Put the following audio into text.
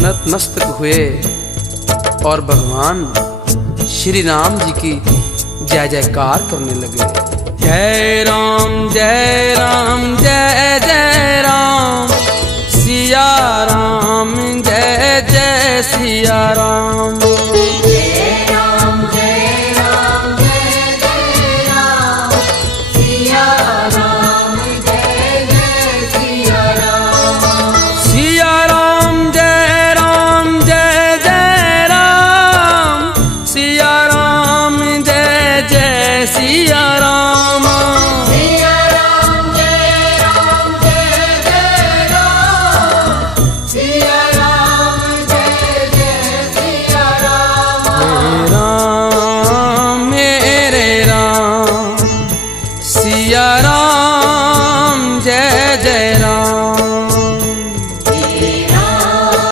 नतमस्तक हुए और भगवान श्री राम जी की जय जयकार करने लगे। जय राम जय राम जय जय राम, सिया राम जय जय सिया राम।